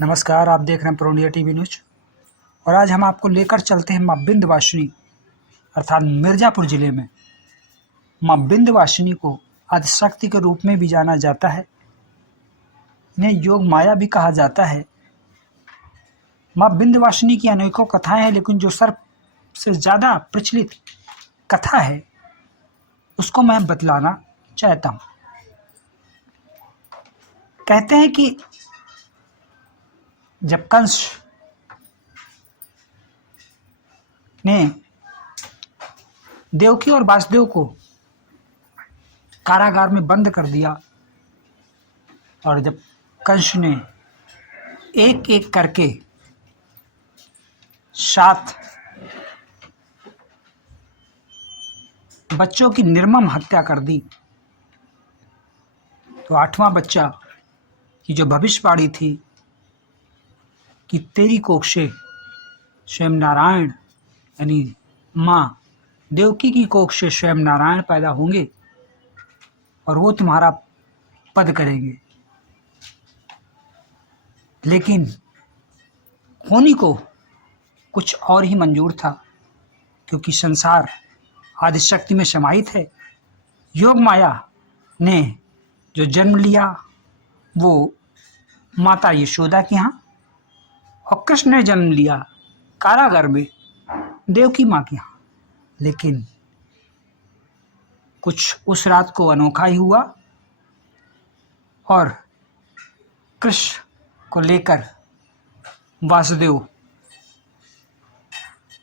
नमस्कार, आप देख रहे हैं प्रो इंडिया टीवी न्यूज। और आज हम आपको लेकर चलते हैं माँ विंध्यवासिनी अर्थात मिर्ज़ापुर जिले में। माँ विंध्यवासिनी को आदिशक्ति के रूप में भी जाना जाता है, इन्हें योग माया भी कहा जाता है। माँ विंध्यवासिनी की अनेकों कथाएं हैं, लेकिन जो सबसे ज़्यादा प्रचलित कथा है उसको मैं बतलाना चाहता हूँ। कहते हैं कि जब कंस ने देवकी और वासुदेव को कारागार में बंद कर दिया और जब कंस ने एक एक करके 7 बच्चों की निर्मम हत्या कर दी, तो 8वां बच्चा की जो भविष्यवाणी थी कि तेरी कोख से स्वयं नारायण यानी माँ देवकी की कोख से स्वयं नारायण पैदा होंगे और वो तुम्हारा पद करेंगे। लेकिन होनी को कुछ और ही मंजूर था, क्योंकि संसार आदिशक्ति में समाहित है। योग माया ने जो जन्म लिया वो माता यशोदा के यहाँ, और कृष्ण ने जन्म लिया कारागार में देवकी माँ के यहाँ। लेकिन कुछ उस रात को अनोखा ही हुआ और कृष्ण को लेकर वासुदेव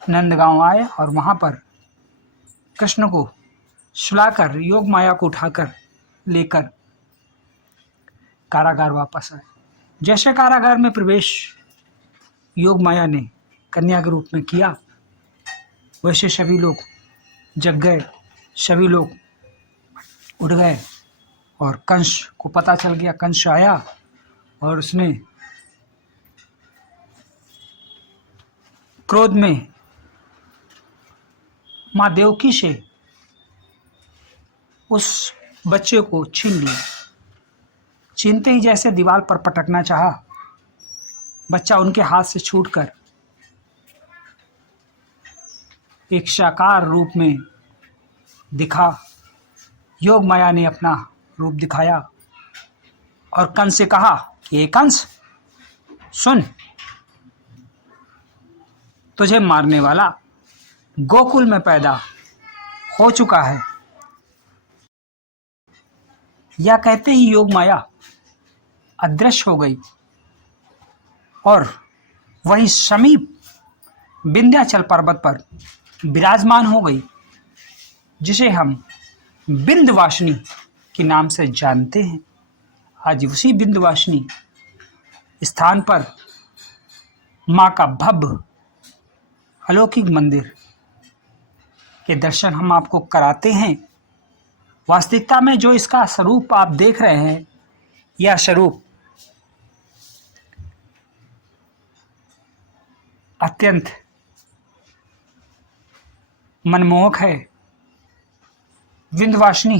नंदगांव आए और वहाँ पर कृष्ण को सुलाकर योग माया को उठाकर लेकर कारागार वापस आए। जैसे कारागार में प्रवेश योग माया ने कन्या के रूप में किया, वैसे सभी लोग जग गए, सभी लोग उठ गए और कंस को पता चल गया। कंस आया और उसने क्रोध में माँ देवकी से उस बच्चे को छीन लिया। छीनते ही जैसे दीवार पर पटकना चाहा, बच्चा उनके हाथ से छूटकर एक साकार रूप में दिखा। योग माया ने अपना रूप दिखाया और कंस से कहा कि हे कंस सुन, तुझे मारने वाला गोकुल में पैदा हो चुका है। या कहते ही योग माया अदृश्य हो गई और वहीं समीप विंध्याचल पर्वत पर विराजमान हो गई, जिसे हम विंध्यवासिनी के नाम से जानते हैं। आज उसी विंध्यवासिनी स्थान पर माँ का भव्य अलौकिक मंदिर के दर्शन हम आपको कराते हैं। वास्तविकता में जो इसका स्वरूप आप देख रहे हैं, यह स्वरूप अत्यंत मनमोहक है। विंध्यवासिनी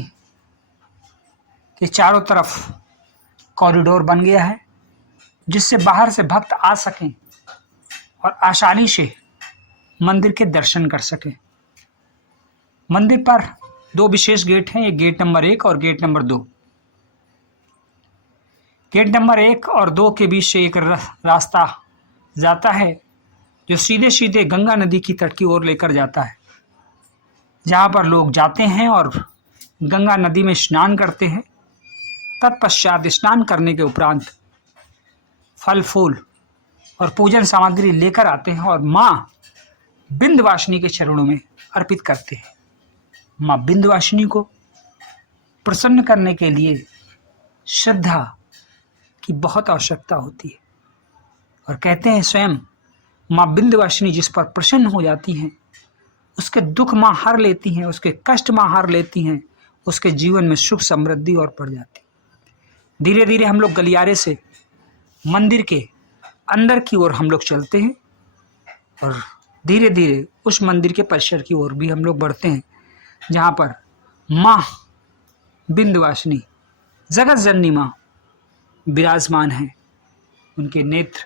के चारों तरफ कॉरिडोर बन गया है, जिससे बाहर से भक्त आ सकें और आसानी से मंदिर के दर्शन कर सकें। मंदिर पर 2 विशेष गेट हैं, एक गेट नंबर 1 और गेट नंबर 2। गेट नंबर 1 और 2 के बीच से एक रास्ता जाता है जो सीधे सीधे गंगा नदी की तट की ओर लेकर जाता है, जहाँ पर लोग जाते हैं और गंगा नदी में स्नान करते हैं। तत्पश्चात स्नान करने के उपरांत फल फूल और पूजन सामग्री लेकर आते हैं और माँ विंध्यवासिनी के चरणों में अर्पित करते हैं। माँ विंध्यवासिनी को प्रसन्न करने के लिए श्रद्धा की बहुत आवश्यकता होती है, और कहते हैं स्वयं माँ विंध्यवासिनी जिस पर प्रसन्न हो जाती हैं, उसके दुख माँ हर लेती हैं, उसके कष्ट माँ हर लेती हैं, उसके जीवन में सुख समृद्धि और बढ़ जाती। धीरे धीरे हम लोग गलियारे से मंदिर के अंदर की ओर हम लोग चलते हैं और धीरे धीरे उस मंदिर के परिसर की ओर भी हम लोग बढ़ते हैं, जहाँ पर माँ विंध्यवासिनी जगत जननी माँ विराजमान है। उनके नेत्र,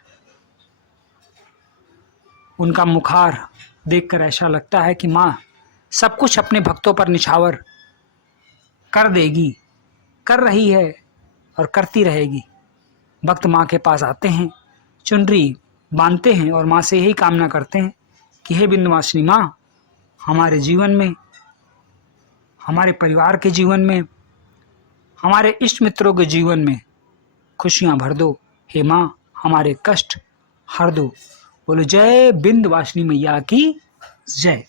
उनका मुखार देखकर ऐसा लगता है कि माँ सब कुछ अपने भक्तों पर निछावर कर देगी, कर रही है और करती रहेगी। भक्त माँ के पास आते हैं, चुनरी बांधते हैं और माँ से यही कामना करते हैं कि हे विंध्यवासिनी माँ, हमारे जीवन में, हमारे परिवार के जीवन में, हमारे इष्ट मित्रों के जीवन में खुशियाँ भर दो। हे माँ, हमारे कष्ट हर दो। बोलो जय विंध्यवासिनी मैया की जय।